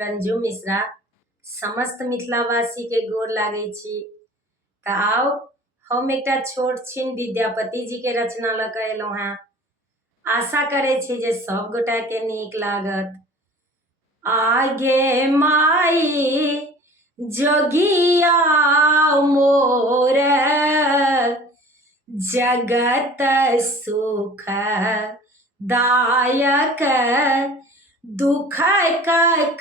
रंजू मिश्रा समस्त मिथिलावासी के गोर लागै छी। तऽ आउ हम एकटा छोट छिन विद्यापति जी के रचना लऽ कऽ एलहुँ हेँ। आशा करै छी जे सब गोटा के नीक लागत। आगे माई जोगिया मोर जगत सुख दायक दुख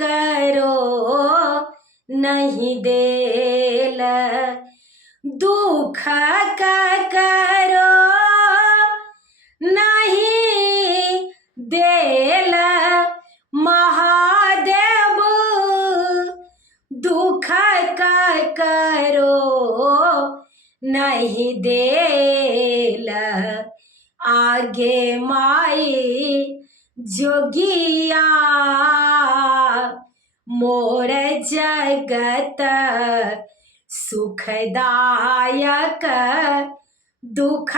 करो नहीं देल दुख करो नहीं देल महादेव दुख करो नहीं देल आगे माई जोगिया मोर जगत सुखदायक दुख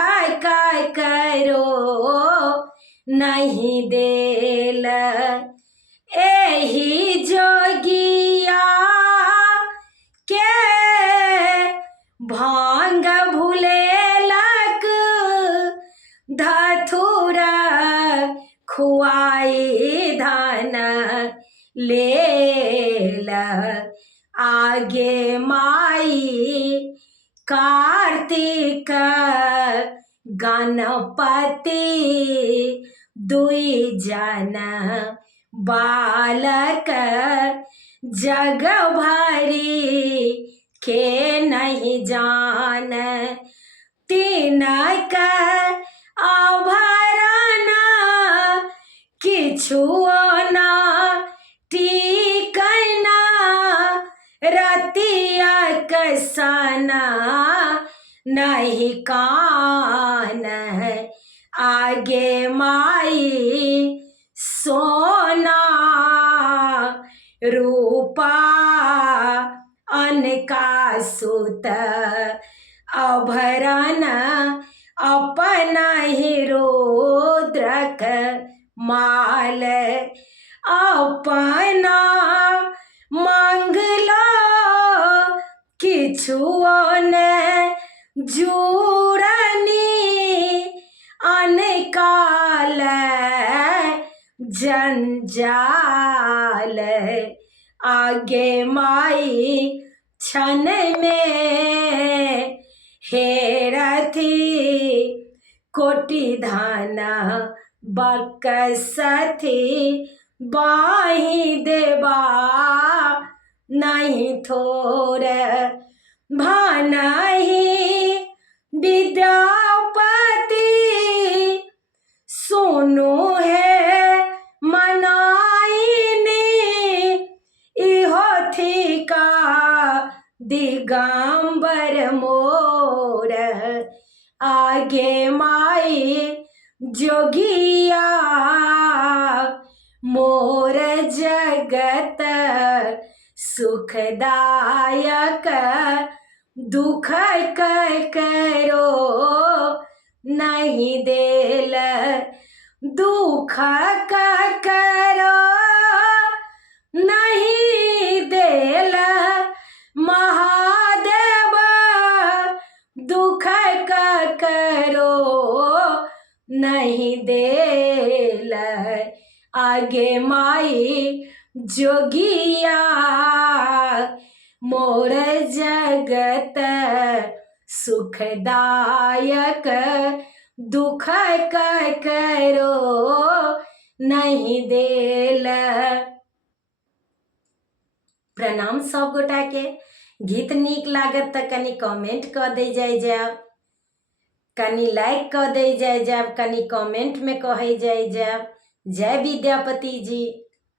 करो नहीं देल एही जोगिया के भांग भुलेलक धथुरा खुआई धन लेल आगे माई कार्तिक गणपति दुई जन बालक जग भरी के नहीं जान तिनक आभरण किछुओ ना टिकैना रतिया कसना नहीं कान आगे माई सोना रूपा अनका सुत आभरण अपना ही रुद्रक माल अपना मंगलो किछुओ ने जुड़नी अनकाल जंजाल आगे माई क्षण में हेरथी कोटि धन बकसथी बाही देवा नहीं थोर भनहि विद्यापति सुनु है मनाइनी इहो थिका दिगंबर मोर आगे माई जोगिया मोर जगत सुखदायक दुख करो नहीं देल दुख करो नहीं देल महादेव दुख करो नहीं देल आगे माई जोगिया मोर जगत सुखदायक दुख करो नहीं देल। प्रणाम सब गोटा के। गीत नीक लागत तऽ कनि कमेंट कऽ दै जायब, कनि लाइक कऽ दै जायब, कनि कमेंट में कहे जायब। जय विद्यापति जी।